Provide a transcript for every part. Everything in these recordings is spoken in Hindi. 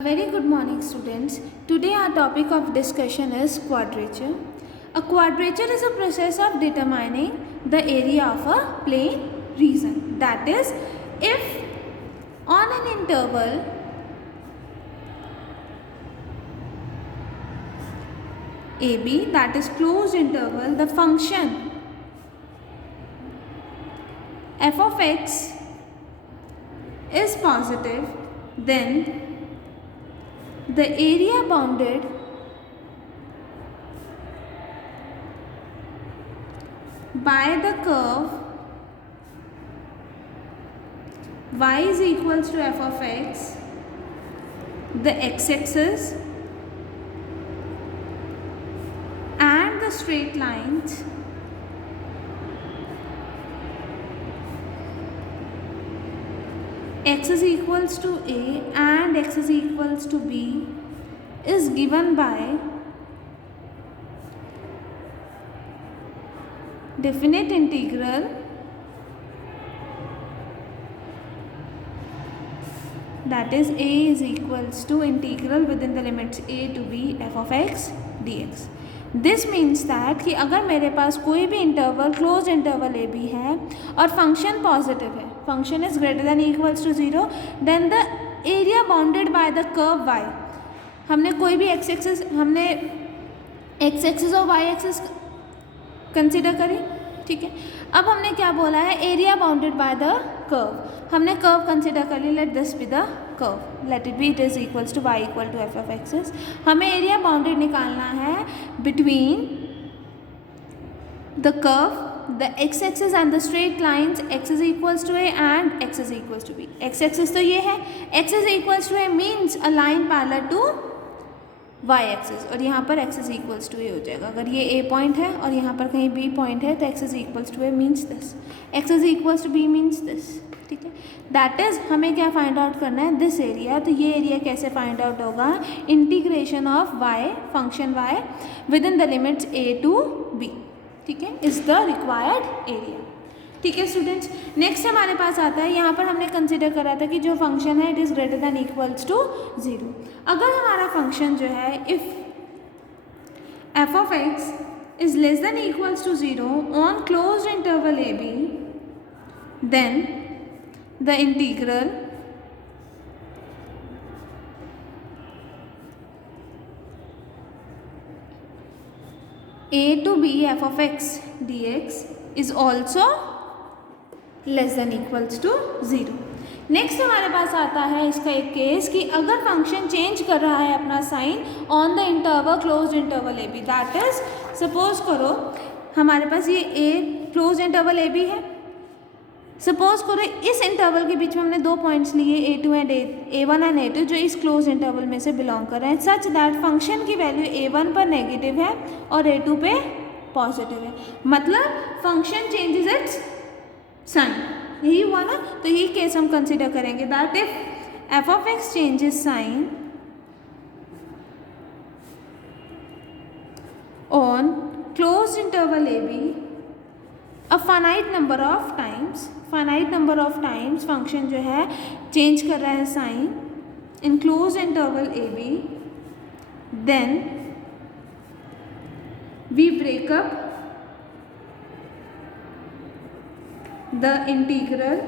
Very good morning, students. Today our topic of discussion is quadrature. A quadrature is a process of determining the area of a plane region. That is, if on an interval AB, that is closed interval, the function f of x is positive, then the area bounded by the curve y is equals to f of x, the x-axis and the straight lines x is equals to a and x is equals to b is given by definite integral that is a is equals to integral within the limits a to b f of x dx. This means that कि अगर मेरे पास कोई भी interval close interval a b है और फंक्शन पॉजिटिव है, function is greater than equals to 0, then the area bounded by the curve y, हमने कोई भी एक्स एक्सिस और वाई एक्सिस कंसिडर करी, ठीक है. अब हमने क्या बोला है, area bounded by the curve, हमने कर्व कंसिडर कर ली. Let this be the curve, late it be, it is equals to y equal to f of axis. हमें एरिया बाउंडेड निकालना है between the curve, the x axis and the straight lines x is equals to a and x is equals to b. X axis तो ये है, x is equals to a means a line parallel to y axis, और यहाँ पर x is equals to a हो जाएगा. अगर ये ए पॉइंट है और यहाँ पर कहीं बी पॉइंट है तो x is equals to a means this, x is equals to b means this, ठीक है. दैट इज हमें क्या फाइंड आउट करना है, दिस एरिया. तो ये एरिया कैसे फाइंड आउट होगा, integration of y, function y within the limits a to b, ठीक है, इज द रिक्वायर्ड एरिया. ठीक है स्टूडेंट्स, नेक्स्ट हमारे पास आता है, यहाँ पर हमने कंसिडर करा था कि जो फंक्शन है it is greater than equals to 0. अगर हमारा फंक्शन जो है if f of x is less than equals to 0 on close interval a b, then the integral a to b f of x dx is also less than equals to 0. Next हमारे पास आता है इसका एक केस कि अगर फंक्शन चेंज कर रहा है अपना sign on the interval close interval a b, that is suppose करो हमारे पास ये a close interval a b है. सपोज करो इस इंटरवल के बीच में हमने दो पॉइंट्स लिए a2 and a1 and a2 जो इस क्लोज इंटरवल में से बिलोंग कर रहे हैं, सच दैट फंक्शन की वैल्यू a1 पर नेगेटिव है और a2 पे पॉजिटिव है. मतलब फंक्शन चेंजेस इट्स साइन, यही हुआ ना. तो यही केस हम कंसिडर करेंगे that if f of x changes sign on close interval a b a finite number of times, function जो है चेंज कर रहा है sign in close interval a b, then we break up the integral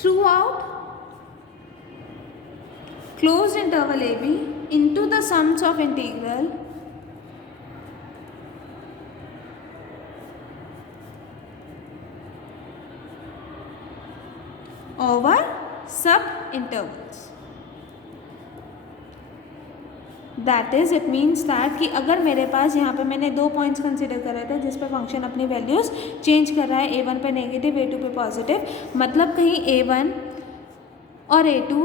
throughout closed interval a b into the sums of integral over sub intervals. That is it means that कि अगर मेरे पास यहाँ पे मैंने दो पॉइंट्स कंसिडर करे थे जिस पे फंक्शन अपनी वैल्यूज़ चेंज कर रहा है, a1 पे नेगेटिव a2 पे पॉजिटिव, मतलब कहीं a1 और a2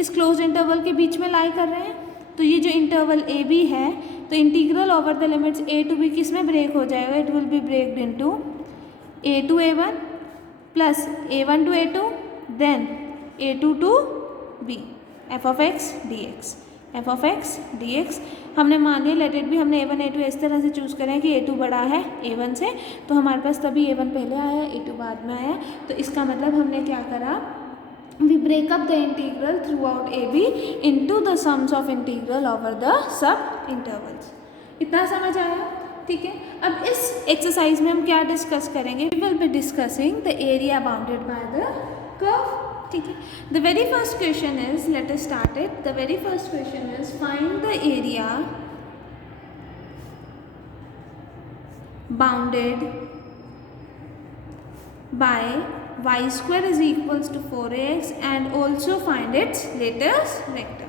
इस क्लोज इंटरवल के बीच में लाई कर रहे हैं. तो ये जो इंटरवल ए बी है तो integral over the limits a to b किस में ब्रेक हो जाएगा, it will be breaked into a to a1 plus a1 to a2 then a2 to b f of x dx. F of x d x हमने मान लिया, लेट इट भी हमने a1 a2 इस तरह से चूज़ करें कि a2 बड़ा है a1 से, तो हमारे पास तभी a1 पहले आया a2 बाद में आया. तो इसका मतलब हमने क्या करा, we break up the integral throughout AB into the sums of integral over the सब intervals. इतना समझ आया? ठीक है. अब इस एक्सरसाइज में हम क्या डिस्कस करेंगे? We will be discussing the area bounded by the curve. ठीक है. The very first question is, let us start it. The very first question is, find the area bounded by y square is equals to 4ax and also find its latest vector.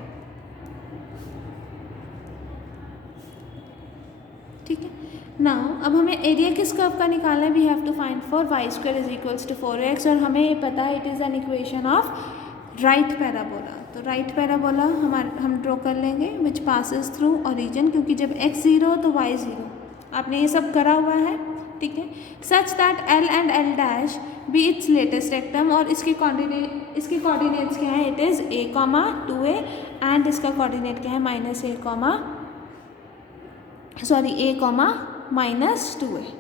ठीक है. नाउ अब हमें एरिया किस कर्व का निकालना है? We have to find for y square is equals to 4x और हमें ये पता है it is an equation of right parabola. तो राइट पैराबोला हम ड्रॉ कर लेंगे विच पासिस थ्रू ओरिजिन, क्योंकि जब x 0 तो y 0. आपने ये सब करा हुआ है. ठीक है. Such that l and l dash b it's latest rectum और इसके कोऑर्डिनेट्स क्या है? It is a, 2a and इसका कोऑर्डिनेट क्या है? -2a.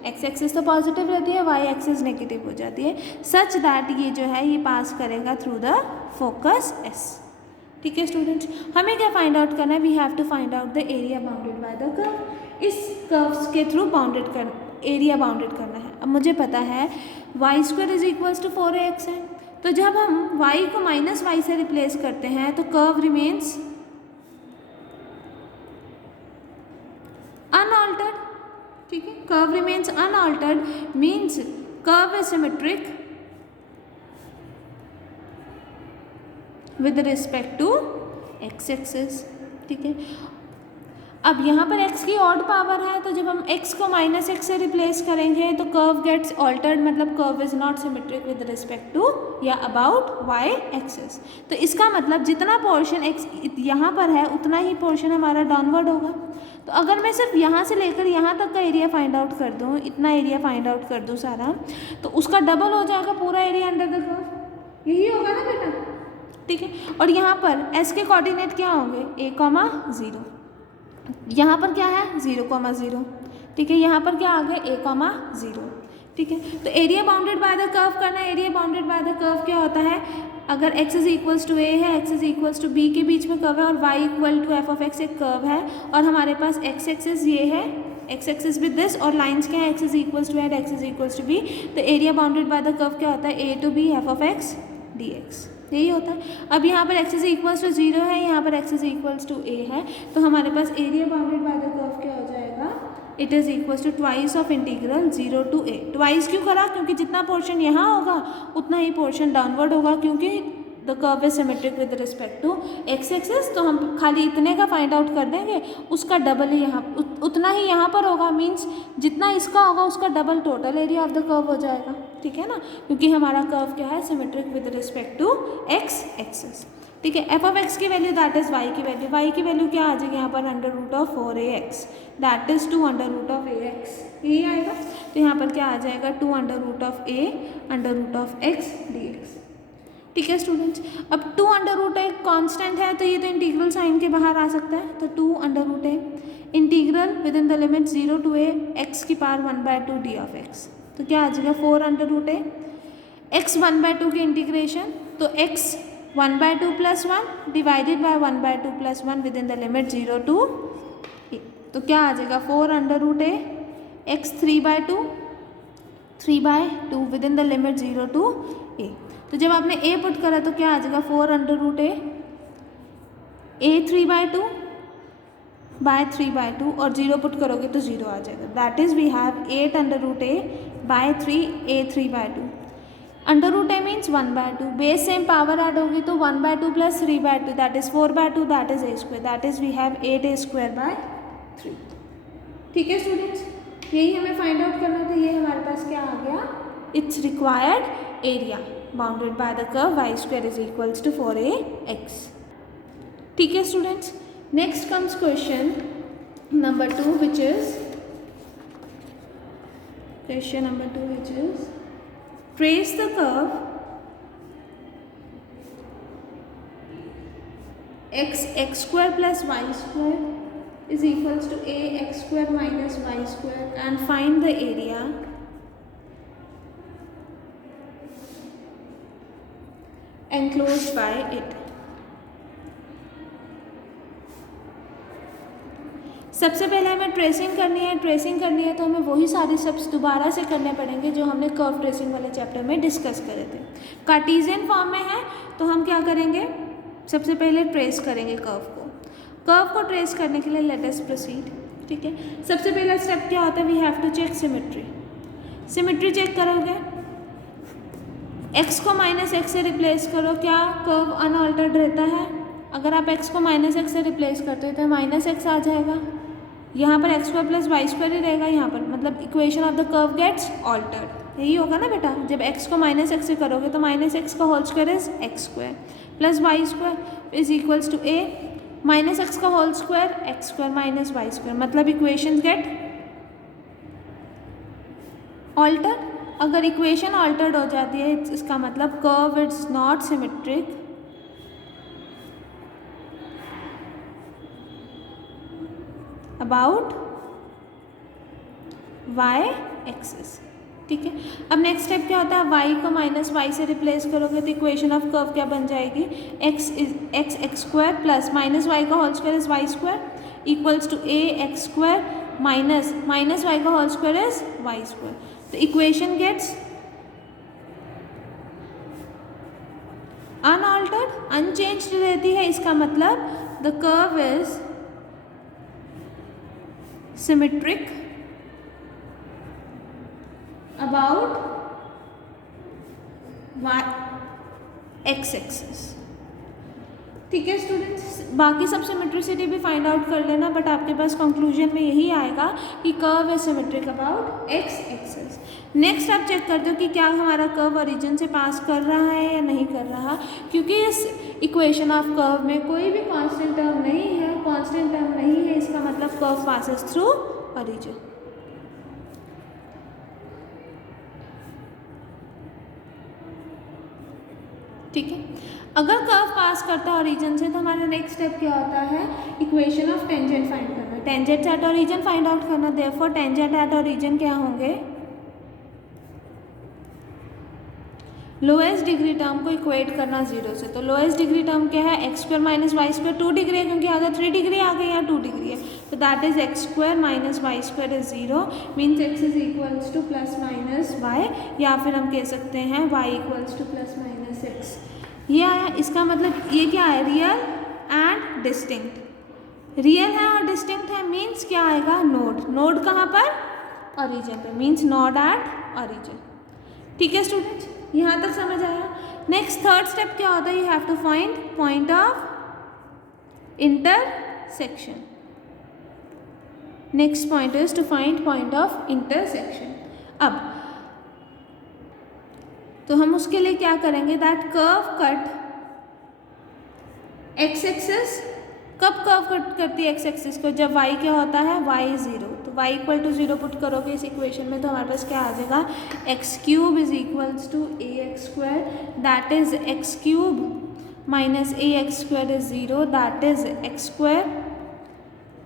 एक्स एक्सिस तो पॉजिटिव रहती है, वाई एक्सिस नेगेटिव हो जाती है. सच दैट ये जो है ये पास करेगा थ्रू द फोकस एस. ठीक है स्टूडेंट्स, हमें क्या फाइंड आउट करना है? We have to find out the area bounded by the curve. इस कर्व्स के थ्रू एरिया बाउंडेड करना है. अब मुझे पता है y square is equals to 4ax है, तो जब हम वाई को -y से रिप्लेस करते हैं तो कर्व रिमेन्स अनऑल्टर्ड. ठीक है. Curve remains unaltered means curve is symmetric with respect to x axis. ठीक है. अब यहाँ पर x की ऑड पावर है, तो जब हम x को -x से रिप्लेस करेंगे तो कर्व गेट्स ऑल्टर्ड, मतलब curve is not symmetric with respect to या अबाउट y एक्सिस. तो इसका मतलब जितना पोर्शन x यहाँ पर है उतना ही पोर्शन हमारा डाउनवर्ड होगा. तो अगर मैं सिर्फ यहाँ से लेकर यहाँ तक का एरिया फाइंड आउट कर दूँ, इतना एरिया फाइंड आउट कर दूँ सारा, तो उसका डबल हो जाएगा पूरा एरिया अंडर द कर्व. यही होगा ना बेटा? ठीक है. और यहाँ पर s के कोऑर्डिनेट क्या होंगे? a, 0. यहाँ पर क्या है? 0, 0. ठीक है. यहाँ पर क्या आ गया? a, 0. ठीक है. तो area bounded by the curve करना है. Area bounded by the curve क्या होता है? अगर x is equals to a है, x is equals to b के बीच में कर्व है और y equal to f of x एक कर्व है और हमारे पास x एक्सिस ये है, x एक्सिस विद दिस और लाइंस क्या है? x is equals to x is equals to b. तो area bounded by the curve क्या होता है? a to b f of x dx. यही होता है. अब यहाँ पर x इज इक्वल्स टू 0 है, यहाँ पर x is equals to a है, तो हमारे पास area bounded by the curve क्या हो जाएगा? It is equals to twice of integral 0 to a. Twice क्यों करा? क्योंकि जितना पोर्शन यहाँ होगा उतना ही पोर्शन डाउनवर्ड होगा, क्योंकि the curve is symmetric with respect to x axis. तो हम खाली इतने का फाइंड आउट कर देंगे, उसका डबल ही यहाँ उतना ही यहाँ पर होगा. मीन्स जितना इसका होगा उसका double total area of the curve हो जाएगा. ठीक है ना? क्योंकि हमारा कर्व क्या है? Symmetric with respect to x axis. ठीक है. एफ ऑफ एक्स की वैल्यू दैट इज वाई की वैल्यू. वाई की वैल्यू क्या आ जाएगी यहाँ पर? √4ax that is 2 √ax. यही आएगा. तो यहाँ पर क्या आ जाएगा? 2 √a√x dx. ठीक है स्टूडेंट्स. अब 2 √a कांस्टेंट है, तो ये तो इंटीग्रल साइन के बाहर आ सकता है. तो 2 √a integral within the limit 0 to a x की पावर 1/2 d ऑफ x. तो क्या आ जाएगा? 4 √a x 1/2 की इंटीग्रेशन, तो x 1/2 + 1 divided by 1/2 + 1 with in the limit 0 to a. तो क्या आ जाएगा? 4 √a x 3/2 with in the limit 0 to a. तो जब आपने a पुट करा तो क्या आ जाएगा? 4 √a a 3/2 बाय 3/2 और 0 पुट करोगे तो 0 आ जाएगा. That is we have 8 √a by 3 a 3/2. √a means 1/2. Base same power add होगी तो 1/2 + 3/2 that is 4/2 that is a². That is we have 8a²/3. ठीक है स्टूडेंट्स, यही हमें फाइंड आउट करना था. ये हमारे पास क्या आ गया? It's required area bounded by the curve y square is equals to 4ax. ठीक है students. Next comes question number 2 which is trace the curve x² plus y² is equals to ax² minus y² and find the area enclosed by it. सबसे पहले हमें ट्रेसिंग करनी है तो हमें वही सारे स्टेप्स दोबारा से करने पड़ेंगे जो हमने कर्व ट्रेसिंग वाले चैप्टर में डिस्कस करे थे। कार्टेशियन फॉर्म में है तो हम क्या करेंगे, सबसे पहले ट्रेस करेंगे कर्व को ट्रेस करने के लिए लेट अस प्रोसीड। ठीक है, सबसे पहला स्टेप क्या होता है, we have to check symmetry check करोगे, x को -x से रिप्लेस करो, क्या कर्व अनऑल्टर्ड रहता है? अगर आप x को -x से रिप्लेस करते हो तो -x आ जाएगा, यहाँ पर x² + y² ही रहेगा, यहाँ पर मतलब equation of the curve gets altered, यही होगा ना बेटा। जब x को -x से करोगे तो -x का whole square is x² + y² is equals to a, -x का होल स्क्वायर x² - y², मतलब इक्वेशन गेट ऑल्टर्ड। अगर इक्वेशन ऑल्टर्ड हो जाती है इसका मतलब curve is not symmetric about y axis. ठीक है, अब नेक्स्ट स्टेप क्या होता है, y को -y से रिप्लेस करोगे तो इक्वेशन ऑफ कर्व क्या बन जाएगी, x x² + -y का whole square is y² equals to a x² - y का होल स्क्वायर इज y²। तो इक्वेशन गेट्स अनऑल्टर्ड, अनचेंज्ड रहती है, इसका मतलब the curve is symmetric about y x axis. ठीक है स्टूडेंट्स, बाकी सब सिमेट्रिसिटी भी फाइंड आउट कर लेना, बट आपके पास कंक्लूजन में यही आएगा कि curve is symmetric about x axis. Next आप चेक कर दो कि क्या हमारा कर्व ओरिजिन से पास कर रहा है या नहीं कर रहा, क्योंकि इस इक्वेशन ऑफ कर्व में कोई भी कांस्टेंट टर्म नहीं है, इसका मतलब कर्व पासेस थ्रू ओरिजिन। ठीक है, अगर कर्व पास करता है ओरिजिन से तो हमारा नेक्स्ट स्टेप क्या होता है, इक्वेशन ऑफ टेंजेंट फाइंड करना, tangent at origin find out करना। देयरफॉर टेंजेंट एट ओरिजिन क्या होंगे, लोएस्ट डिग्री टर्म को इक्वेट करना 0 से। तो लोएस्ट डिग्री टर्म क्या है, x² - y², 2 डिग्री है क्योंकि यहाँ 3 डिग्री आ गई, यहाँ 2 डिग्री है, तो that is x² - y² is 0, means x is equals to +-y, या फिर हम कह सकते हैं y इक्वल्स टू +-x। ये आया, इसका मतलब ये क्या है, रियल एंड डिस्टिंक्ट। रियल है और डिस्टिंक्ट है मीन्स क्या आएगा, नोड कहाँ पर, ओरिजिन पे, मीन्स नोड एट ओरिजिन। ठीक है स्टूडेंट्स, यहाँ तक समझ आया। नेक्स्ट थर्ड स्टेप क्या होता है, you have to find point of intersection. Next point is to find point of intersection. अब तो हम उसके लिए क्या करेंगे, that curve cut x axis, कब कर्व कट करती है x एक्सिस को, जब y क्या होता है, y 0, तो y = 0 पुट करोगे इस इक्वेशन में तो हमारे पास क्या आ जाएगा, x³ is equals to ax², that is x³ - ax² is 0, that is x²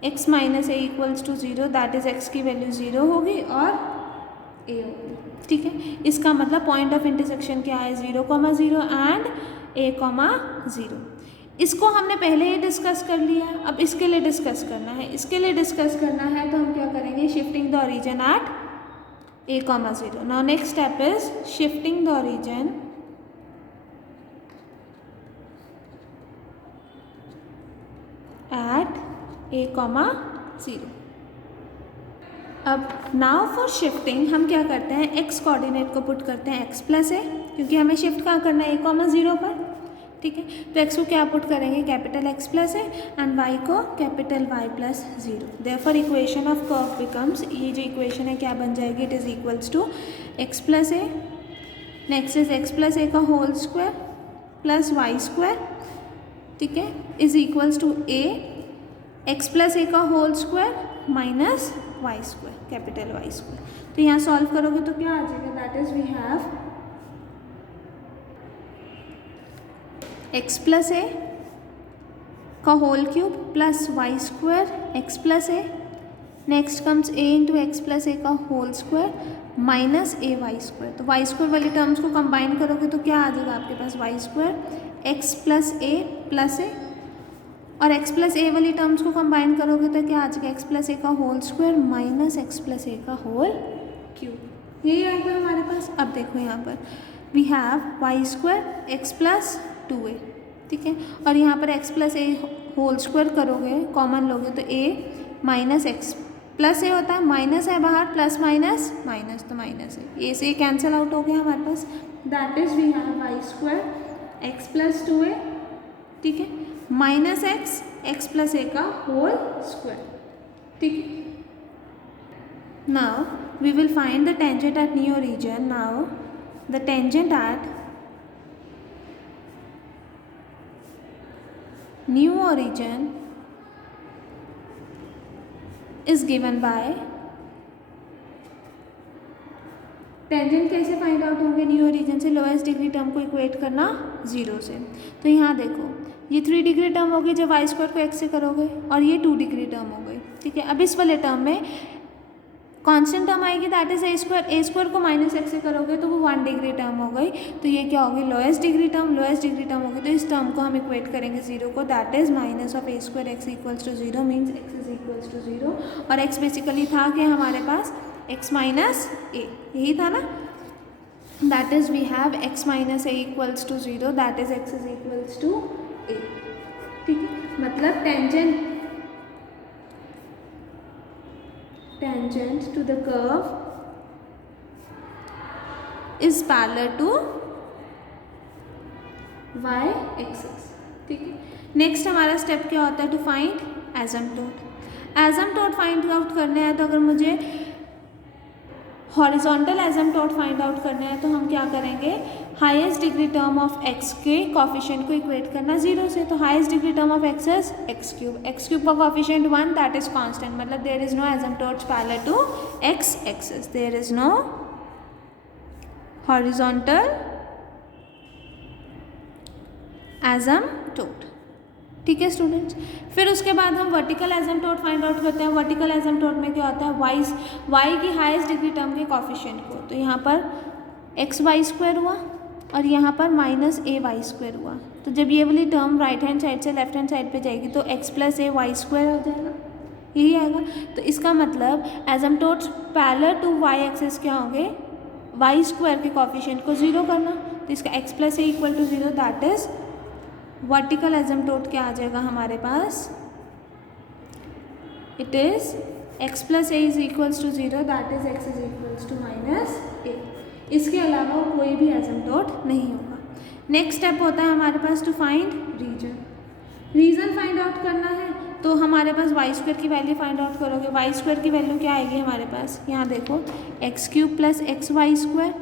x - a equals to 0, that is x की वैल्यू 0 होगी और a होगी। ठीक है, इसका मतलब पॉइंट ऑफ इंटरसेक्शन क्या है, 0,0 एंड a,0। इसको हमने पहले ही डिस्कस कर लिया, अब इसके लिए डिस्कस करना है, तो हम क्या करेंगे, shifting the origin at a,0। Now next step is shifting the origin at a,0। अब नाउ फॉर शिफ्टिंग हम क्या करते हैं, x कोऑर्डिनेट को पुट करते हैं x + a, क्योंकि हमें शिफ्ट कहाँ करना है, a,0 पर। ठीक है, तो x को क्या पुट करेंगे, capital X + a, and y को capital Y + 0। Therefore equation of curve becomes, ये जो इक्वेशन है क्या बन जाएगी, it is equals to x + a, next is x + a का होल स्क्वायर प्लस y², ठीक है, is equals to a, x + a का whole square minus y², capital Y²। तो यहाँ सॉल्व करोगे तो क्या आ जाएगा, that is we have x + a का whole cube plus y² x + a, next comes a × x + a का whole square minus a y square. तो वाई स्क्वायर वाली टर्म्स को कंबाइन करोगे तो क्या आ जाएगा आपके पास, y square x plus a, और एक्स प्लस ए वाली टर्म्स को कंबाइन करोगे तो क्या आ जाएगा, एक्स प्लस ए का whole square minus x plus a का होल क्यूब। यही आएगा हमारे पास। अब देखो यहाँ पर we have y square x plus 2a, ठीक है, और यहाँ पर x plus a whole square करोगे, कॉमन लोगे तो a minus x plus a होता है, माइनस है बाहर, प्लस माइनस माइनस तो माइनस है, ए से ये कैंसिल आउट हो गया हमारे पास। That is we have y square x plus 2a, ठीक है, माइनस एक्स प्लस ए का होल स्क्वायर, ठीक है। Now we will find the tangent at new region. Now the tangent at new origin is given by, tangent कैसे फाइंड आउट होंगे, न्यू ओरिजिन से लोएस्ट डिग्री टर्म को इक्वेट करना 0 से। तो यहाँ देखो ये 3 डिग्री टर्म हो गई जब वाई स्क्वायर को एक्स से करोगे, और ये 2 डिग्री टर्म हो गई, ठीक है। अब इस वाले टर्म में कांस्टेंट टर्म आएगी, दैट इज ए स्क्वायर को माइनस एक्स से करोगे तो वो 1 डिग्री टर्म हो गई, तो ये क्या होगी, लोएस्ट डिग्री टर्म होगी, तो इस टर्म को हम इक्वेट करेंगे 0 को, that is minus of a square x equals to 0 means x is equals to 0, और एक्स बेसिकली था कि हमारे पास x माइनस ए, यही था ना, that is we have x minus a equals to 0, that is x is equals to a, ठीक है। मतलब tangent to the curve is parallel to y axis, ठीक है। नेक्स्ट हमारा स्टेप क्या होता है, to find asymptote find out करने हैं। तो अगर मुझे हॉरिजॉन्टल एसिम्प्टोट फाइंड आउट करना है तो हम क्या करेंगे, highest degree term of x के कॉफिशिएंट को इक्वेट करना 0 से। तो highest degree term of x is x cube का कॉफिशिएंट 1, दैट इज कांस्टेंट, मतलब there is no asymptotes parallel to x axis, there is no horizontal asymptote, ठीक है स्टूडेंट्स। फिर उसके बाद हम वर्टिकल एसिम्प्टोट फाइंड आउट करते हैं। वर्टिकल एसिम्प्टोट में क्या होता है, y की हाईएस्ट डिग्री टर्म के कॉफिशिएंट को, तो यहाँ पर एक्स वाई स्क्वायर हुआ और यहाँ पर माइनस ए वाई स्क्वायर हुआ। तो जब ये वाली टर्म राइट हैंड साइड से लेफ्ट हैंड साइड पे जाएगी तो x plus a y square हो जाएगा, यही आएगा। तो इसका मतलब asymptotes parallel to y axis क्या होंगे, वाई स्क्वायर के कॉफिशिएंट को 0 करना, तो इसका x plus a equal to 0, that is vertical asymptote क्या आ जाएगा हमारे पास, it is x plus a is equals to 0, that is x is equals to minus a. इसके अलावा कोई भी एसिम्प्टोट नहीं होगा। नेक्स्ट स्टेप होता है हमारे पास to find region find out करना है। तो हमारे पास वाई स्क्वायर की वैल्यू फाइंड आउट करोगे, वाई स्क्वायर की वैल्यू क्या आएगी हमारे पास, यहाँ देखो x cube plus x y square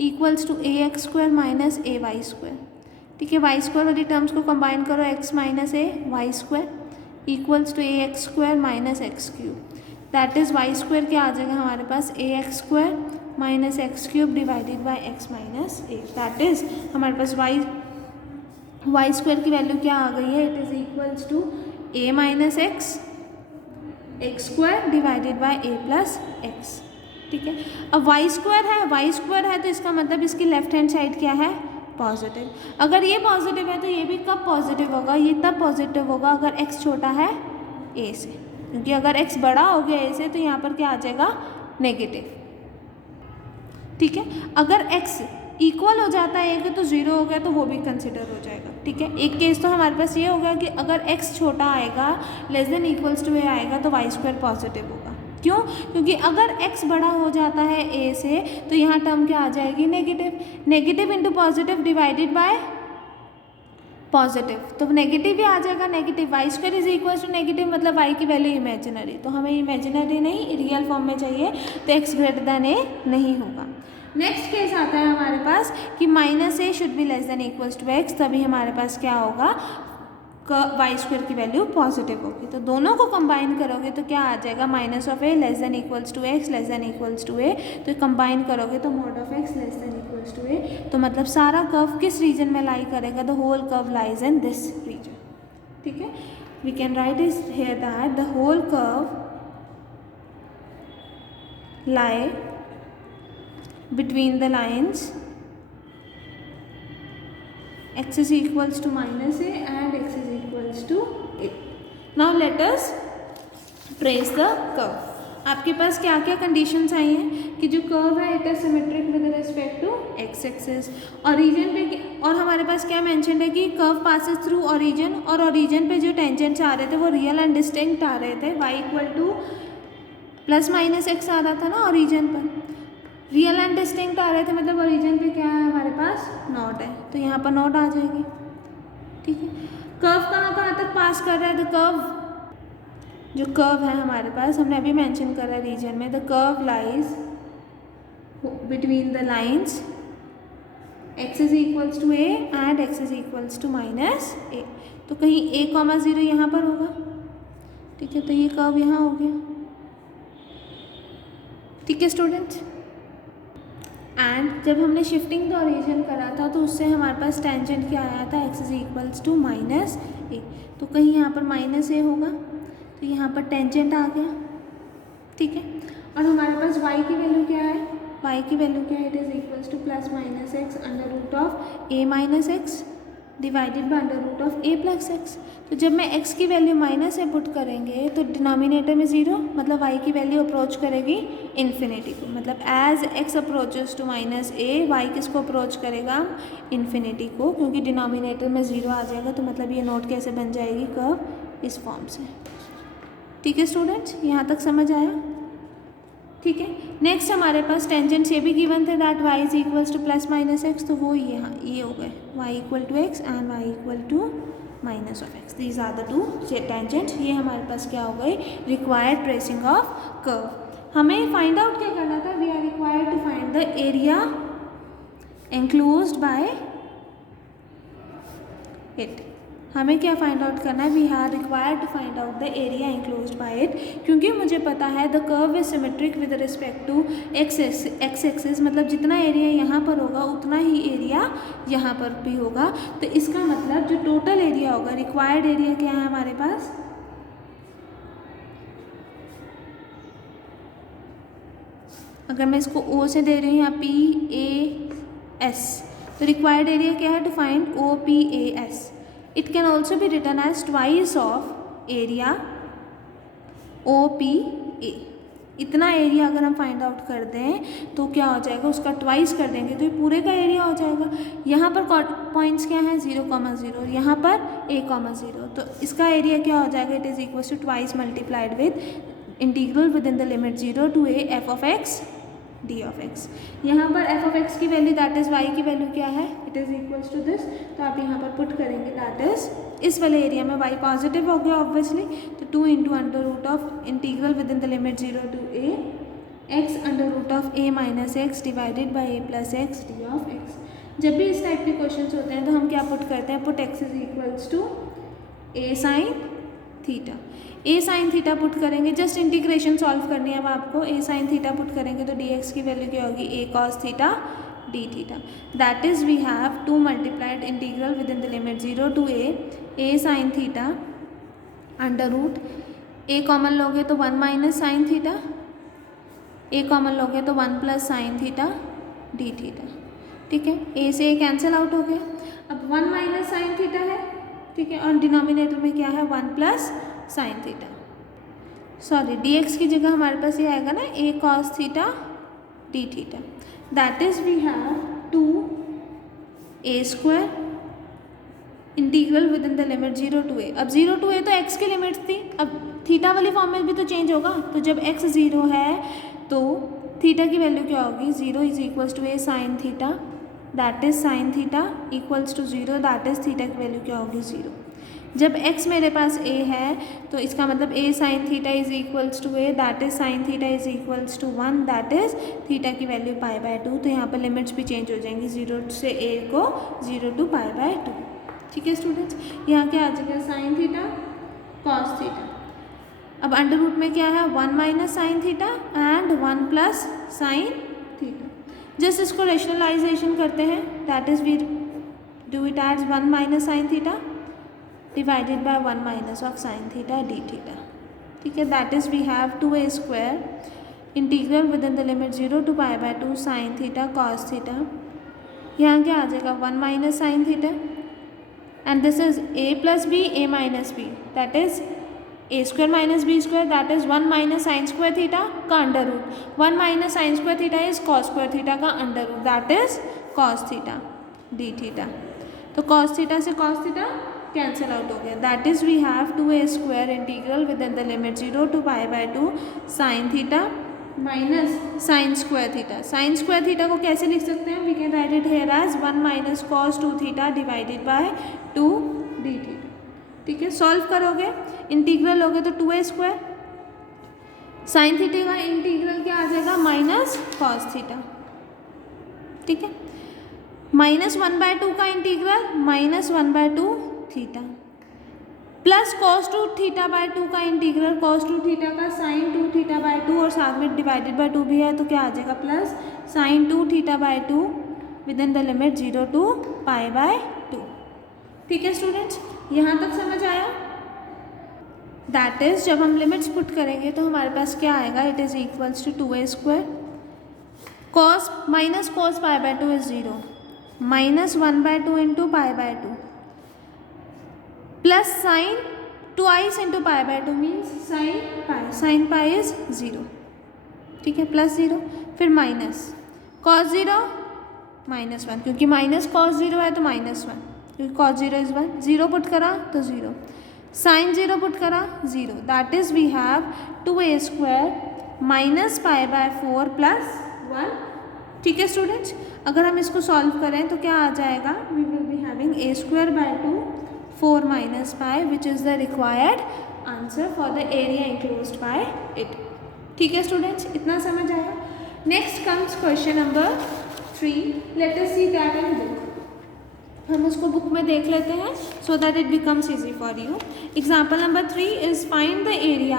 equals to a x square minus a y square, ठीक है। वाई स्क्वायर वाली टर्म्स को कंबाइन करो, x minus a y square equals to a x square minus x cube, that is y square क्या आ जाएगा हमारे पास, a x square minus x cube divided by x minus a, that is हमारे पास वाई स्क्वायर की वैल्यू क्या आ गई है, it is equals to a minus x square divided by a plus x, ठीक है। अब वाई स्क्वायर है तो इसका मतलब इसकी लेफ्ट हैंड साइड क्या है, पॉजिटिव। अगर ये पॉजिटिव है तो ये भी कब पॉजिटिव होगा, ये तब पॉजिटिव होगा अगर x छोटा है a से, क्योंकि अगर x बड़ा हो गया a से तो यहाँ पर क्या आ जाएगा, नेगेटिव, ठीक है। अगर x इक्वल हो जाता है a के तो 0 हो गया तो वो भी कंसिडर हो जाएगा, ठीक है। एक केस तो हमारे पास ये होगा कि अगर x छोटा आएगा less than equals to a आएगा तो वाई स्क्वायर पॉजिटिव होगा। क्यों, क्योंकि अगर x बड़ा हो जाता है a से तो यहाँ टर्म क्या आ जाएगी, negative into positive divided by positive, तो नेगेटिव ही आ जाएगा, negative y square is equal to negative, मतलब y की वैल्यू इमेजिनरी, तो हमें इमेजिनरी नहीं रियल फॉर्म में चाहिए, तो x ग्रेटर देन a नहीं होगा। नेक्स्ट केस आता है हमारे पास कि minus a should be less than equals to x, तभी हमारे पास क्या होगा, वाई स्क्वायर की वैल्यू पॉजिटिव होगी। तो दोनों को कंबाइन करोगे तो क्या आ जाएगा, minus of a less than equals to x less than equals to a, तो कंबाइन करोगे तो mod of x less than equals to a, तो मतलब सारा कर्व किस रीजन में लाई करेगा, the whole curve lies in this region, ठीक है। We can write is here that the whole curve lie between the lines x is equals to minus a and x is equals to a. Now let us trace the curve. आपके पास क्या क्या कंडीशंस आई हैं कि जो कर्व है it is symmetric with respect to x axis, origin पे, और हमारे पास क्या मेंशन है कि कर्व पासेस थ्रू ओरिजिन, और ओरिजिन पे जो टेंजेंट्स आ रहे थे वो रियल एंड डिस्टिंक्ट आ रहे थे, y equal to plus minus x आ रहा था ना ओरिजिन पर, रियल एंड डिस्टिंक्ट आ रहे थे, मतलब ओरिजिन पे क्या है हमारे पास नॉट है, तो यहाँ पर नॉट आ जाएगी। ठीक है, कर्व कहाँ कहाँ तक पास कर रहा है, द कर्व, जो कर्व है हमारे पास हमने अभी मेंशन करा है रीजन में, the curve lies between the lines x is equals to a and x is equals to minus a, तो कहीं a कॉमा 0 यहाँ पर होगा। ठीक है, तो ये कर्व यहाँ हो गया। ठीक है स्टूडेंट्स, एंड जब हमने शिफ्टिंग द ओरिजिन करा था तो उससे हमारे पास टेंजेंट क्या आया था, x is equals to minus a, तो कहीं यहाँ पर माइनस a होगा, तो यहाँ पर टेंजेंट आ गया। ठीक है, और हमारे पास y की वैल्यू क्या है, y की वैल्यू क्या है, it is equals to plus minus x under root of a minus x divided by under root of a plus x. तो जब मैं x की वैल्यू माइनस a पुट करेंगे तो डिनोमिनेटर में 0, मतलब y की वैल्यू अप्रोच करेगी इन्फिनिटी को, मतलब as x approaches to minus a, y किसको अप्रोच करेगा इन्फिनिटी को, क्योंकि डिनोमिनेटर में 0 आ जाएगा, तो मतलब ये नोट कैसे बन जाएगी, कर्व इस फॉर्म से। ठीक है स्टूडेंट्स, यहाँ तक समझ आया। ठीक है, नेक्स्ट हमारे पास टेंजेंट्स ये भी गिवन थे that y is equals to plus minus x, तो वो ये हो गए y equal to x and y equal to minus of x, these are the two tangents. ये हमारे पास क्या हो गई, रिक्वायर्ड ट्रेसिंग ऑफ कर्व। हमें फाइंड आउट क्या करना था, we are required to find the area enclosed by it. हमें क्या फाइंड आउट करना है, we are required to find out the area enclosed by it, क्योंकि मुझे पता है the curve is symmetric with respect to x axis, मतलब जितना एरिया यहाँ पर होगा उतना ही एरिया यहाँ पर भी होगा, तो इसका मतलब जो टोटल एरिया होगा, रिक्वायर्ड एरिया क्या है हमारे पास, अगर मैं इसको O से दे रही हूँ या PAS, तो रिक्वायर्ड एरिया क्या है, to find OPAS। It can also be written as twice of area OPA। इतना एरिया अगर हम फाइंड आउट कर दें तो क्या हो जाएगा, उसका ट्वाइस कर देंगे तो ये पूरे का एरिया हो जाएगा। यहाँ पर पॉइंट्स क्या हैं, 0,0, यहाँ पर a,0, तो इसका एरिया क्या हो जाएगा, it is equal to twice multiplied with integral within the limit 0 to a f of x d of x। यहाँ पर f of x की वैल्यू दैट इज़ y की वैल्यू क्या है, it is equals to this, तो आप यहाँ पर पुट करेंगे दैट इज़, इस वाले एरिया में y पॉजिटिव हो गया ऑब्वियसली, तो 2 into under root of integral within the limit 0 to a x under root of a minus x divided by a plus x d of x। जब भी इस टाइप के क्वेश्चन होते हैं तो हम क्या पुट करते हैं, put x is equals to a sine theta, a sine theta put करेंगे, जस्ट इंटीग्रेशन सॉल्व करनी है अब आपको, a साइन थीटा पुट करेंगे तो dx की वैल्यू क्या होगी, a cos theta d theta, that is we have 2 multiplied integral within the limit 0 to a sine theta under root, a common लोगे तो 1 minus sine theta, a common लोगे तो 1 plus sine theta d theta. ठीक है, a से a कैंसिल आउट हो गया, अब 1 माइनस साइन थीटा है, ठीक है, और डिनोमिनेटर में क्या है, 1 plus sine theta, sorry dx की जगह हमारे पास ये आएगा ना a cos theta d theta, that is we have 2a square integral within the limit 0 to a। अब 0 to a तो x की लिमिट्स थी, अब थीटा वाली फॉर्म में भी तो चेंज होगा, तो जब x 0 है तो थीटा की वैल्यू क्या होगी, 0 is equals to a sine theta, that is sine theta equals to 0, that is theta की वैल्यू क्या होगी, 0। जब x मेरे पास a है तो इसका मतलब a sine theta is equals to a, that is sine theta is equals to 1, that is theta की वैल्यू π/2, तो यहाँ पर लिमिट्स भी चेंज हो जाएंगी, 0 से a को 0 to π/2। ठीक है स्टूडेंट्स, यहाँ क्या आ जाएगा, साइन थीटा कॉस थीटा, अब अंडर रूट में क्या है, 1 minus sine theta and 1 plus sine theta, just इसको रेशनलाइजेशन करते हैं, that is we do it as 1 minus sine theta divided by 1 minus of sine theta d theta. ठीक है, that is we have 2a square integral within the limit 0 to π/2 sine theta cos theta, यहाँ क्या आ जाएगा 1 minus sine theta, and this is a plus b a minus b, that is a square minus b square, that is 1 minus sine square theta का under root, 1 minus sine square theta is cos square theta का under root, that is cos theta d theta. तो कॉस थीटा से कॉस थीटा कैंसिल आउट हो गया, that is we have 2a square integral within the limit 0 to π/2 sine theta minus sine square theta. Sine square theta को कैसे लिख सकते हैं, we can write it here as 1 minus cos 2 theta divided by 2 d theta. ठीक है, सॉल्व करोगे इंटीग्रल लोगे तो 2a स्क्वायर, साइन थीटा का इंटीग्रल क्या आ जाएगा माइनस कॉस थीटा। ठीक है, माइनस 1/2 का integral minus 1/2 theta, plus cos 2 theta by 2 का इंटीग्रल कॉस 2 थीटा का साइन 2 थीटा बाय 2 और साथ में डिवाइडेड बाय 2 भी है तो क्या आ जाएगा plus sign 2 theta by 2 with in the limit 0 to π/2। ठीक है स्टूडेंट्स, यहाँ तक समझ आया। दैट इज जब हम लिमिट्स पुट करेंगे तो हमारे पास क्या आएगा, it is equals to 2a square, cos minus cos π/2 is 0, minus 1/2 into π/2 plus sine twice into π/2 means sine pi is 0। ठीक है, प्लस 0, फिर माइनस कॉस 0 माइनस 1, क्योंकि माइनस कॉस 0 है तो माइनस 1, क्योंकि कॉस 0 इज 1, 0 पुट करा तो 0, साइन 0 पुट करा 0, that is we have 2a square minus π/4 plus 1। ठीक है स्टूडेंट्स, अगर हम इसको सॉल्व करें तो क्या आ जाएगा, we will be having a square by 2 4 minus pi which is the required answer for the area enclosed by it। ठीक है स्टूडेंट्स, इतना समझ आया। Next comes question number 3, let us see that in book. हम उसको बुक में देख लेते हैं so that it becomes easy for you. Example number 3 is find the area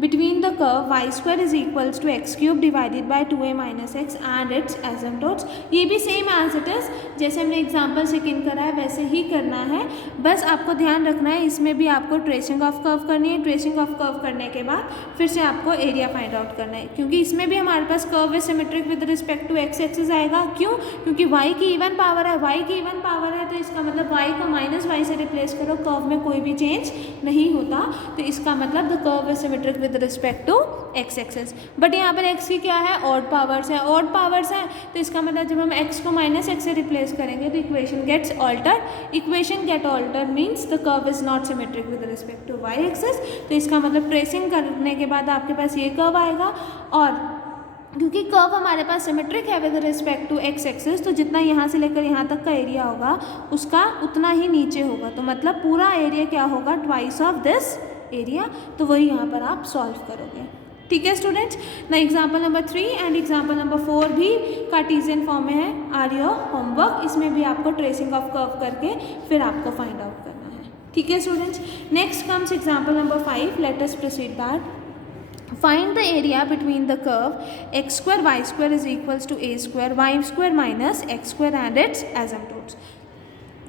between the curve y square is equals to x cube divided by 2a minus x and its asymptotes. ये भी सेम एज इट इज़, जैसे हमने एग्जाम्पल से किन करा है वैसे ही करना है, बस आपको ध्यान रखना है इसमें भी आपको ट्रेसिंग ऑफ कर्व करनी है। ट्रेसिंग ऑफ कर्व करने के बाद फिर से आपको एरिया फाइंड आउट करना है, क्योंकि इसमें भी हमारे पास curve is symmetric with respect to x axis आएगा। क्यों? क्योंकि y की इवन पावर है, y की इवन पावर है तो इसका मतलब y को माइनस वाई से रिप्लेस करो, कर्व में कोई भी चेंज नहीं होता, तो इसका मतलब the curve is symmetric with respect to x axis. But यहाँ पर x की क्या है, ऑड पावर्स है, ऑड पावर्स है तो इसका मतलब जब हम x को माइनस एक्स से रिप्लेस करेंगे तो equation gets altered. Equation get altered means the curve is not symmetric with respect to y axis, तो इसका मतलब ट्रेसिंग करने के बाद आपके पास ये कर्व आएगा, और क्योंकि कर्व हमारे पास सिमेट्रिक है with respect to x axis तो जितना यहाँ से लेकर यहाँ तक का एरिया होगा उसका उतना ही नीचे होगा, तो मतलब पूरा एरिया क्या होगा, ट्वाइस ऑफ दिस एरिया, तो वही यहाँ पर आप सॉल्व करोगे। ठीक है स्टूडेंट्स, ना example number 3 and example number 4 भी कार्टेशियन फॉर्म में है, आर योर होमवर्क। इसमें भी आपको ट्रेसिंग ऑफ कर्व करके फिर आपको फाइंड आउट करना है। ठीक है students, next comes example number 5, let us proceed that. Find the area between the curve x square y square is equals to a square y square minus x square and its asymptotes।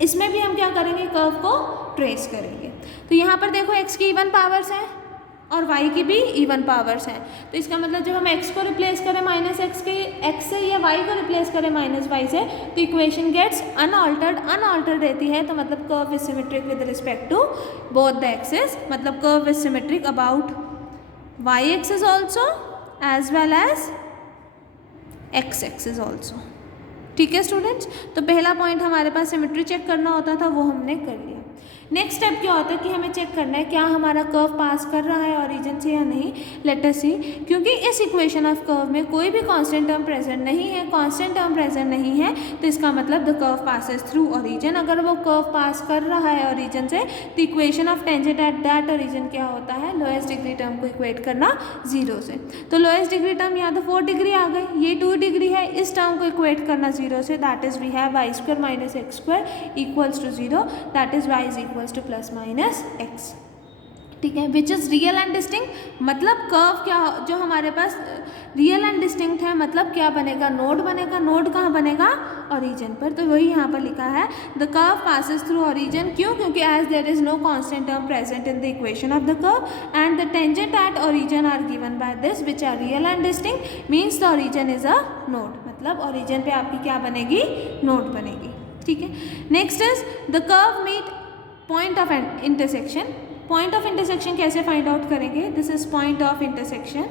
इसमें भी हम क्या करेंगे, कर्व को ट्रेस करेंगे। तो यहाँ पर देखो x की इवन पावर्स हैं और y की भी इवन पावर्स हैं, तो इसका मतलब जब हम x को रिप्लेस करें माइनस एक्स के x से या y को रिप्लेस करें माइनस वाई से तो इक्वेशन गेट्स अनऑल्टर्ड रहती है, तो मतलब curve is symmetric with respect to both the axis, मतलब curve is symmetric about y axis also as well as x axis also। ठीक है स्टूडेंट्स, तो पहला पॉइंट हमारे पास सिमेट्री चेक करना होता था, वो हमने कर लिया। नेक्स्ट स्टेप क्या होता है कि हमें चेक करना है क्या हमारा कर्व पास कर रहा है ओरिजिन से या नहीं। लेट अस सी, क्योंकि इस इक्वेशन ऑफ कर्व में कोई भी कांस्टेंट टर्म प्रेजेंट नहीं है, कांस्टेंट टर्म प्रेजेंट नहीं है तो इसका मतलब the curve passes through origin. अगर वो कर्व पास कर रहा है ओरिजिन से तो equation of tangent at that origin क्या होता है, लोएस्ट डिग्री टर्म को इक्वेट करना 0 से। तो लोएस्ट डिग्री टर्म यहाँ तो 4 डिग्री आ गई, ये 2 डिग्री है, इस टर्म को इक्वेट करना 0 से, that is we have y square minus x square equals to 0, that is y is equals to plus minus x. ठीक है। Which is real and distinct, मतलब कर्व क्या जो हमारे पास रियल एंड डिस्टिंक्ट है, मतलब क्या बनेगा, नोड बनेगा। नोड कहाँ बनेगा, ओरिजिन पर। तो वही यहाँ पर लिखा है the curve passes through origin. क्यों, क्योंकि as there is no constant term present in the equation of the curve and the tangent at origin are given by this which are real and distinct, means the origin is a node, मतलब ओरिजिन पे आपकी क्या बनेगी, नोड बनेगी। ठीक है। Next is the curve meet point of intersection. Point of intersection कैसे फाइंड आउट करेंगे, this is point of intersection.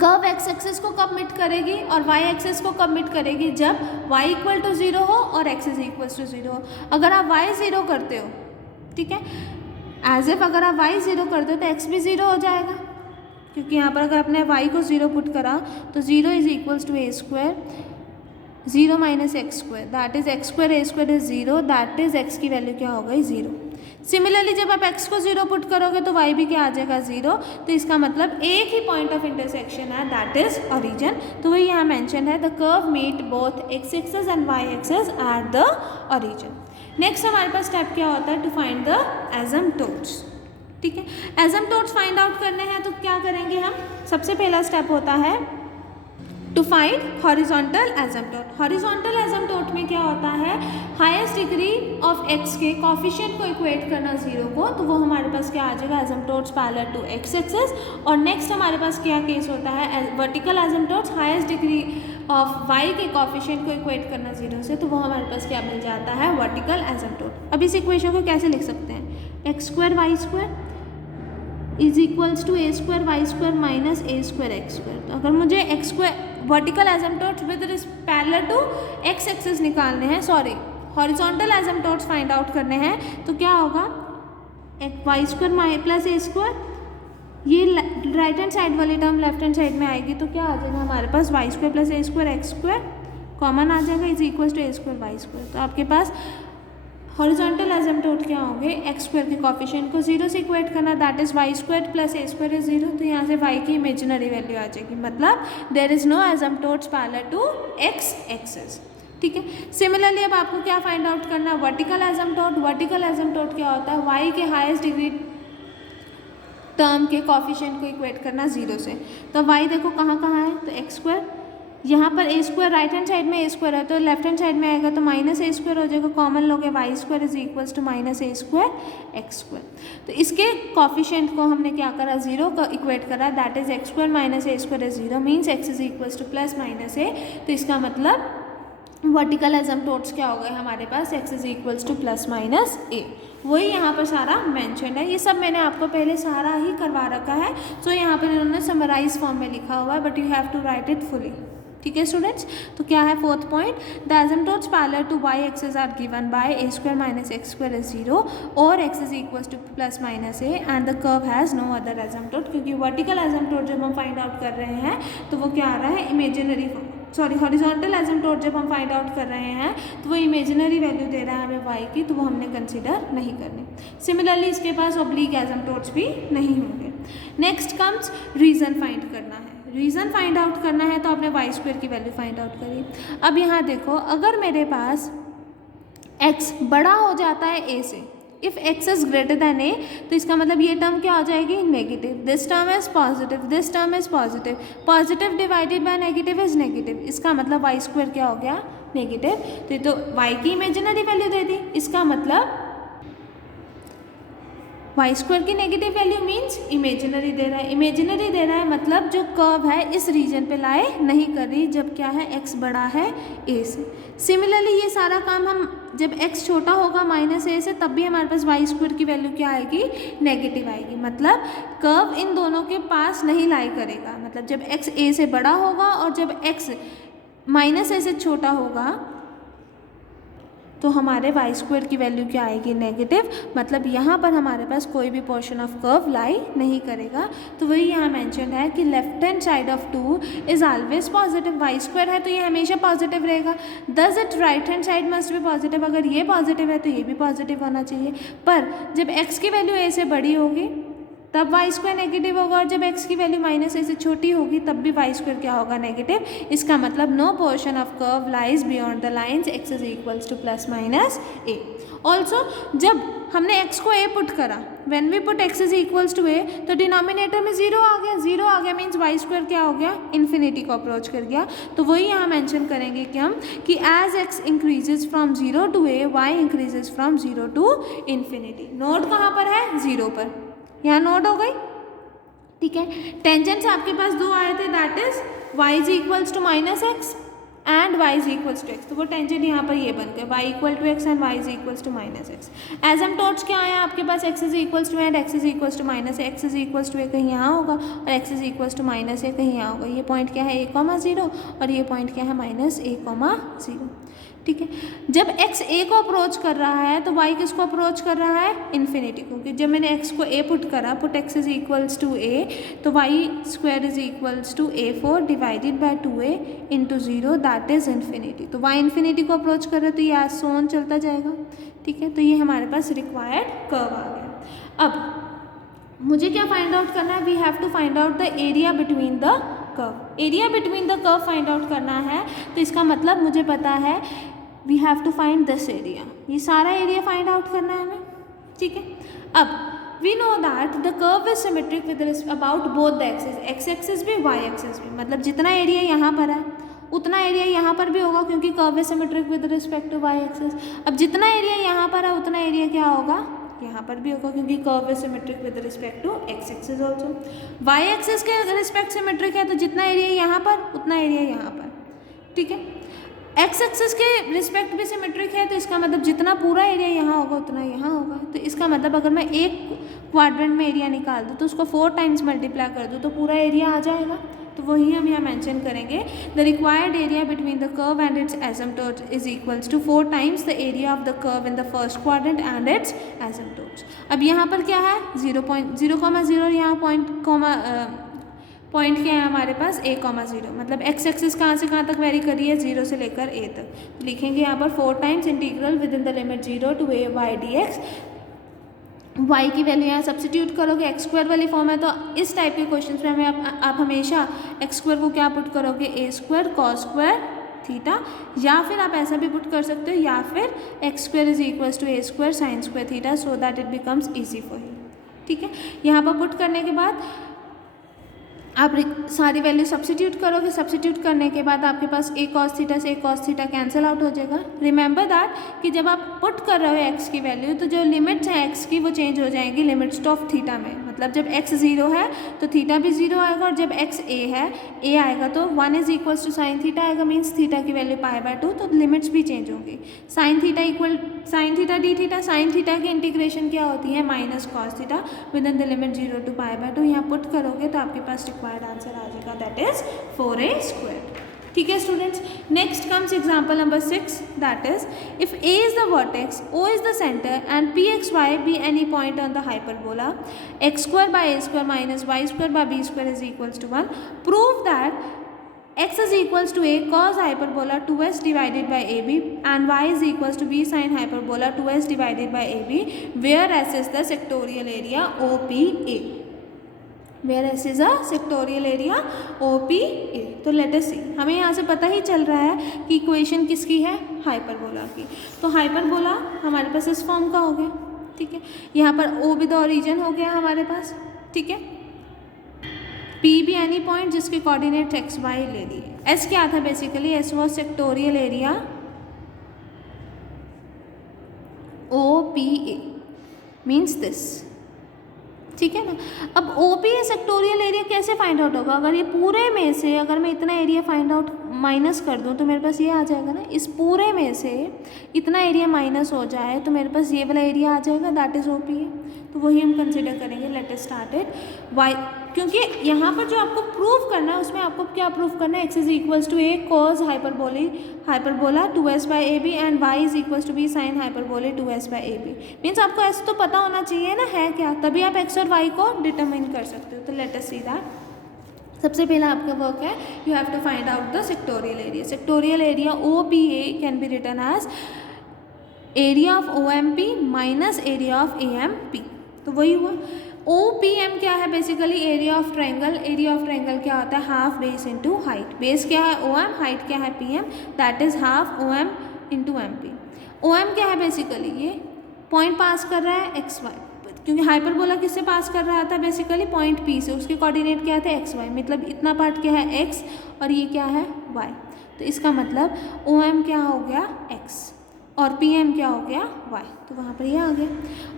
Curve x axis को कब मीट करेगी और वाई एक्सिस को कब मीट करेगी, जब y इक्वल टू 0 हो और x इज इक्वल टू 0 हो। अगर आप y 0 करते हो, ठीक है, एज इफ अगर आप y 0 करते हो तो x भी 0 हो जाएगा, क्योंकि यहाँ पर अगर आपने y को 0 पुट करा तो 0 is equals to a square, 0 minus x square, that is x square, a square is 0, that is x की वैल्यू क्या हो गई, 0। सिमिलरली जब आप x को 0 पुट करोगे तो y भी क्या आ जाएगा, 0। तो इसका मतलब एक ही पॉइंट ऑफ इंटरसेक्शन है, दैट इज ओरिजिन। तो वही यहाँ मेंशन है the curve meet both x axis and y axis at the origin. Next हमारे पास स्टेप क्या होता है, टू फाइंड द एसिम्पटोट्स। ठीक है, एसिम्पटोट्स फाइंड आउट करने हैं तो क्या करेंगे हम, सबसे पहला स्टेप होता है टू फाइंड हॉरिजॉन्टल एसिम्पटोट। हॉरिजॉन्टल एसिम्पटोट में क्या होता है, हाईएस्ट डिग्री ऑफ x के कॉफिशिएंट को इक्वेट करना 0 को, तो वो हमारे पास क्या आ जाएगा, asymptotes parallel to x axis. और नेक्स्ट हमारे पास क्या केस होता है, vertical asymptotes, highest degree of y के कॉफिशिएंट को इक्वेट करना 0 से, तो वो हमारे पास क्या मिल जाता है, वर्टिकल एसिम्पटोट। अब इस इक्वेशन को कैसे लिख सकते हैं, x square y square is equals to a square y square minus a square x square. तो अगर मुझे x square vertical asymptotes with parallel to x axis निकालने हैं, sorry horizontal asymptotes find out करने हैं, तो क्या होगा, एक y square plus a square, ये राइट हैंड साइड वाली टर्म लेफ्ट हैंड साइड में आएगी, तो क्या आ जाएगा हमारे पास y square plus a square x square common आ जाएगा, is equal to a square y square. तो आपके पास हॉरिजॉन्टल एसिम्पटोट क्या होंगे, एक्स स्क्वायर के कॉफिशिएंट को 0 से इक्वेट करना, that is y square plus a square is 0, तो यहाँ से y की इमेजिनरी वैल्यू आ जाएगी, मतलब there is no asymptotes parallel to x axis. ठीक है। सिमिलरली अब आपको क्या फाइंड आउट करना है, वर्टिकल एसिम्पटोट। वर्टिकल एसिम्पटोट क्या होता है, y के हाईएस्ट डिग्री टर्म के कॉफिशिएंट को इक्वेट करना 0 से। तो y देखो कहाँ कहाँ है, तो एक्स स्क्वायर, यहाँ पर ए स्क्वायर राइट हैंड साइड में ए स्क्वायर है, तो लेफ्ट हैंड साइड में आएगा तो माइनस ए स्क्वायर हो जाएगा, कॉमन लोगे y square is equals to minus a square x square. तो इसके कॉफिशिएंट को हमने क्या करा, 0 का इक्वेट करा, that is x square minus a square is 0, means x is equals to plus minus a. तो इसका मतलब वर्टिकल एसिम्पटोट्स क्या हो गए हमारे पास, x is equals to plus minus a. वही यहाँ पर सारा मेंशन है, ये सब मैंने आपको पहले सारा ही करवा रखा है, सो यहाँ पर इन्होंने समराइज फॉर्म में लिखा हुआ है, but you have to write it fully. ठीक है स्टूडेंट्स, तो क्या है fourth point, the asymptotes parallel to y axis are given by a square minus x square is 0 और x is equals to plus minus a and the curve has no other asymptote. क्योंकि वर्टिकल एसिम्पटोट जब हम फाइंड आउट कर रहे हैं तो वो क्या आ रहा है, इमेजिनरी, सॉरी हॉरिजॉन्टल एसिम्पटोट जब हम फाइंड आउट कर रहे हैं तो वो इमेजिनरी वैल्यू दे रहा है हमें y की, तो वो हमने कंसिडर नहीं करनी। सिमिलरली इसके पास ऑब्लिक एसिम्पटोट्स भी नहीं होंगे। नेक्स्ट कम्स रीज़न फाइंड करना है। रीज़न फाइंड आउट करना है तो आपने वाई स्क्वायर की वैल्यू फाइंड आउट करी। अब यहाँ देखो, अगर मेरे पास x बड़ा हो जाता है a से, if x is greater then a, तो इसका मतलब ये टर्म क्या हो जाएगी, negative, this term is positive, this term is positive, positive divided by negative is negative, इसका मतलब वाई स्क्वायर क्या हो गया, नेगेटिव। तो y की इमेजिनरी वैल्यू दे दी, इसका मतलब वाई स्क्वायर की नेगेटिव वैल्यू मीन्स इमेजिनरी दे रहा है, इमेजिनरी दे रहा है मतलब जो कर्व है इस रीजन पे लाई नहीं कर रही जब क्या है, x बड़ा है a से। सिमिलरली ये सारा काम हम जब x छोटा होगा माइनस a से, तब भी हमारे पास वाई स्क्वायर की वैल्यू क्या आएगी, नेगेटिव आएगी, मतलब कर्व इन दोनों के पास नहीं लाई करेगा। मतलब जब x a से बड़ा होगा और जब x माइनस a से छोटा होगा तो हमारे वाई स्क्वायर की वैल्यू क्या आएगी, नेगेटिव, मतलब यहाँ पर हमारे पास कोई भी पोर्शन ऑफ कर्व लाई नहीं करेगा। तो वही यहाँ मेंशन है कि left hand side of 2 is always positive, y square है तो ये हमेशा पॉजिटिव रहेगा, thus it right hand side must भी पॉजिटिव, अगर ये पॉजिटिव है तो ये भी पॉजिटिव होना चाहिए। पर जब x की वैल्यू a से बड़ी होगी तब वाई स्क्वायर नेगेटिव होगा, और जब एक्स की वैल्यू माइनस ए से छोटी होगी तब भी वाई स्क्वायर क्या होगा, नेगेटिव। इसका मतलब no portion of curve lies beyond the lines x is equals to plus minus a. Also जब हमने x को a पुट करा, when we put x is equals to a, तो डिनोमिनेटर में जीरो आ गया, जीरो आ गया मीन्स वाई स्क्वायर क्या हो गया, इन्फिनिटी को अप्रोच कर गया। तो वही यहाँ मेंशन करेंगे कि हम कि as x increases from zero to a, y increases from zero to infinity. Note कहाँ पर है, जीरो पर, यहाँ नोट हो गई, ठीक है। टेंजेंट्स आपके पास दो आए थे, that is y is equals to minus x and y is equals to x, तो वो टेंजेंट यहाँ पर ये बन गए, y equal to x and y is equals to minus x. Asymptotes क्या आया आपके पास, x is equals to and x is equals to minus x is equals to a कहीं यहाँ होगा, और x is equals to minus a कहीं यहाँ होगा। ये पॉइंट क्या है, a,0, और ये पॉइंट क्या है, माइनस a,0, ठीक है। जब x a को अप्रोच कर रहा है तो y किसको अप्रोच कर रहा है, इन्फिनिटी को, क्योंकि जब मैंने x को a पुट करा, put x is equals to a, तो y square is equals to a4 divided by 2a into 0 that is infinity. तो y इन्फिनिटी को अप्रोच कर रहा है तो ये आज सोन चलता जाएगा, ठीक है। तो ये हमारे पास रिक्वायर्ड कर्व आ गया। अब मुझे क्या फाइंड आउट करना है, we have to find out the area between the curve. Area between the curve find out करना है, तो इसका मतलब मुझे पता है we have to find this area, ये सारा एरिया फाइंड आउट करना है हमें, ठीक है। अब we know that the curve is symmetric with about both the axis, x axis भी वाई एक्सिस भी, मतलब जितना एरिया यहाँ पर है उतना एरिया यहाँ पर भी होगा, क्योंकि curve is symmetric with respect to y axis. अब जितना एरिया यहाँ पर है उतना एरिया क्या होगा, यहाँ पर भी होगा, क्योंकि curve is symmetric with respect to x axis also. Y axis के रिस्पेक्ट सिमेट्रिक है, तो जितना एरिया यहाँ पर उतना एरिया यहाँ पर, ठीक है। एक्स एक्सिस के रिस्पेक्ट भी सिमेट्रिक है, तो इसका मतलब जितना पूरा एरिया यहाँ होगा उतना यहाँ होगा। तो इसका मतलब अगर मैं एक क्वाड्रेंट में एरिया निकाल दूँ तो उसको 4 टाइम्स मल्टीप्लाई कर दूँ तो पूरा एरिया आ जाएगा। तो वही हम यहाँ मेंशन करेंगे, the required area between the curve and its asymptote is equals to 4 times the area of the curve in the first quadrant and its asymptotes. अब यहाँ पर क्या है, 0.0,0, यहाँ पॉइंट क्या है हमारे पास, a,0, मतलब x एक्सिस कहाँ से कहाँ तक वेरी कर रही है, 0 से लेकर a तक। लिखेंगे यहाँ पर 4 times integral within the limit 0 to a y dx। y की वैल्यू यहाँ सब्सिट्यूट करोगे, एक्स स्क्वायर वाली फॉर्म है, तो इस टाइप के क्वेश्चन में हमें आप हमेशा एक्स स्क्वायर को क्या पुट करोगे, a square cos square theta, या फिर आप ऐसा भी पुट कर सकते हो, या फिर x square is equals to a square sine square theta, so that it becomes easy for you, ठीक है। यहाँ पर पुट करने के बाद आप सारी वैल्यू सब्सिट्यूट करोगे, सब्सिट्यूट करने के बाद आपके पास a cos थीटा से a cos theta cancel out हो जाएगा। रिमेंबर दैट कि जब आप पुट कर रहे हो x की वैल्यू, तो जो लिमिट्स हैं x की वो चेंज हो जाएंगी लिमिट्स ऑफ थीटा में, मतलब जब x 0 है तो थीटा भी 0 आएगा, और जब x a है a आएगा तो 1 is equals to sine theta आएगा, मीन्स थीटा की वैल्यू π/2, तो लिमिट्स भी चेंज होंगी। Sine theta equal sine theta d theta, sine theta की इंटीग्रेशन क्या होती है, minus cos theta within the limit 0 to π/2। यहाँ पुट करोगे तो आपके पास रिक्वायर्ड आंसर आ जाएगा, दैट इज 4a स्क्वायर, ठीक है students. Next comes example number 6, that is if a is the vertex, o is the center and pxy be any point on the hyperbola x square by a square minus y square by b square is equals to 1, prove that x is equals to a cos hyperbola 2s divided by ab and y is equals to b sin hyperbola 2s divided by ab, where s is the sectorial area OPA, where s is a sectorial area OPA। तो लेट अस सी, हमें यहाँ से पता ही चल रहा है कि इक्वेशन किसकी है, हाइपरबोला की। तो हाइपरबोला हमारे पास इस फॉर्म का हो गया, ठीक है। यहाँ पर O भी द ओरिजिन हो गया हमारे पास, ठीक है। P भी एनी पॉइंट जिसके कोऑर्डिनेट एक्स वाई ले लिए। S क्या था basically, S was sectoral area OPA, means this, ठीक है ना। अब OPA सेक्टोरियल एरिया कैसे फाइंड आउट होगा, अगर ये पूरे में से अगर मैं इतना एरिया फाइंड आउट माइनस कर दूं तो मेरे पास ये आ जाएगा ना, इस पूरे में से इतना एरिया माइनस हो जाए तो मेरे पास ये वाला एरिया आ जाएगा, दैट इज OPA। तो वही हम कंसिडर करेंगे, let us start it. Why, क्योंकि यहाँ पर जो आपको प्रूव करना है उसमें आपको क्या प्रूव करना है, x is equals to a cos hyperbola 2s by ab and y is equals to b sin hyperbola 2s by ab। मीन्स आपको ऐसा तो पता होना चाहिए ना है क्या, तभी आप x और y को डिटरमाइन कर सकते हो। तो लेट अस सी दैट। सबसे पहला आपका वर्क है, you have to find out the sectorial area. Sectorial area OPA can be written as area of OMP minus area of AMP। तो वही हुआ, OPM क्या है बेसिकली? Area of triangle. Area of triangle क्या होता है? Half base into height. Base क्या है? OM, हाइट क्या है? PM, that is half OM into MP। OM क्या है बेसिकली? ये पॉइंट पास कर रहा है XY, क्योंकि हाइपरबोला किससे पास कर रहा था बेसिकली? पॉइंट P से। उसके कोऑर्डिनेट क्या थे? XY, मतलब इतना पार्ट क्या है? X, और ये क्या है? Y। तो इसका मतलब OM क्या हो गया? X, और PM क्या हो गया? Y। तो वहाँ पर ये आ गया।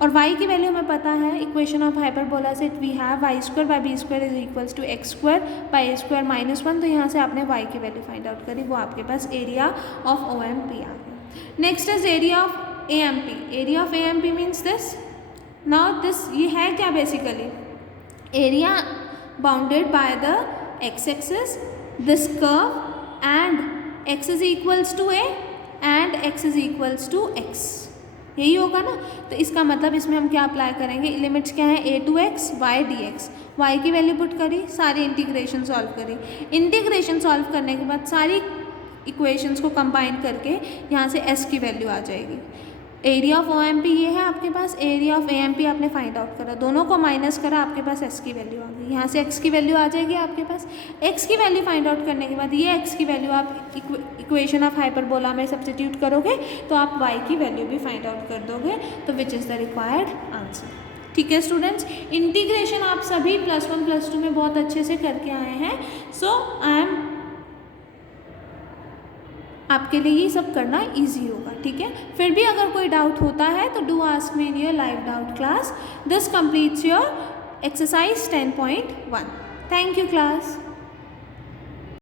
और Y की वैल्यू हमें पता है, इक्वेशन ऑफ हाइपरबोला से we have y square by b square is equals to x square by a square minus 1। तो यहाँ से आपने y की वैल्यू फाइंड आउट करी, वो आपके पास एरिया ऑफ OMP आ गया। Next is area of AMP। Area of AMP means this. Now this, ये है क्या basically? Area bounded by the x axis, this curve, and x is equals to a and x is equals to x, यही होगा ना। तो इसका मतलब इसमें हम क्या अप्लाई करेंगे? लिमिट्स क्या है? a to x y dx। y की वैल्यू पुट करी, सारी इंटीग्रेशन सॉल्व करी। इंटीग्रेशन सॉल्व करने के बाद सारी इक्वेशंस को कंबाइन करके यहाँ से s की वैल्यू आ जाएगी। एरिया ऑफ OMP ये है आपके पास, एरिया ऑफ AMP आपने फाइंड आउट करा, दोनों को माइनस करा, आपके पास s की वैल्यू आ गई। यहाँ से x की वैल्यू आ जाएगी आपके पास। x की वैल्यू फाइंड आउट करने के बाद ये x की वैल्यू आप इक्वेशन ऑफ हाइपरबोला में सब्स्टिट्यूट करोगे तो आप y की वैल्यू भी फाइंड आउट कर दोगे, तो which is the required answer. ठीक है स्टूडेंट्स, इंटीग्रेशन आप सभी +1 +2 में बहुत अच्छे से करके आए हैं। सो आपके लिए ये सब करना इजी होगा। ठीक है, फिर भी अगर कोई डाउट होता है तो do ask me in your live doubt class. This completes your exercise 10.1। Thank you class.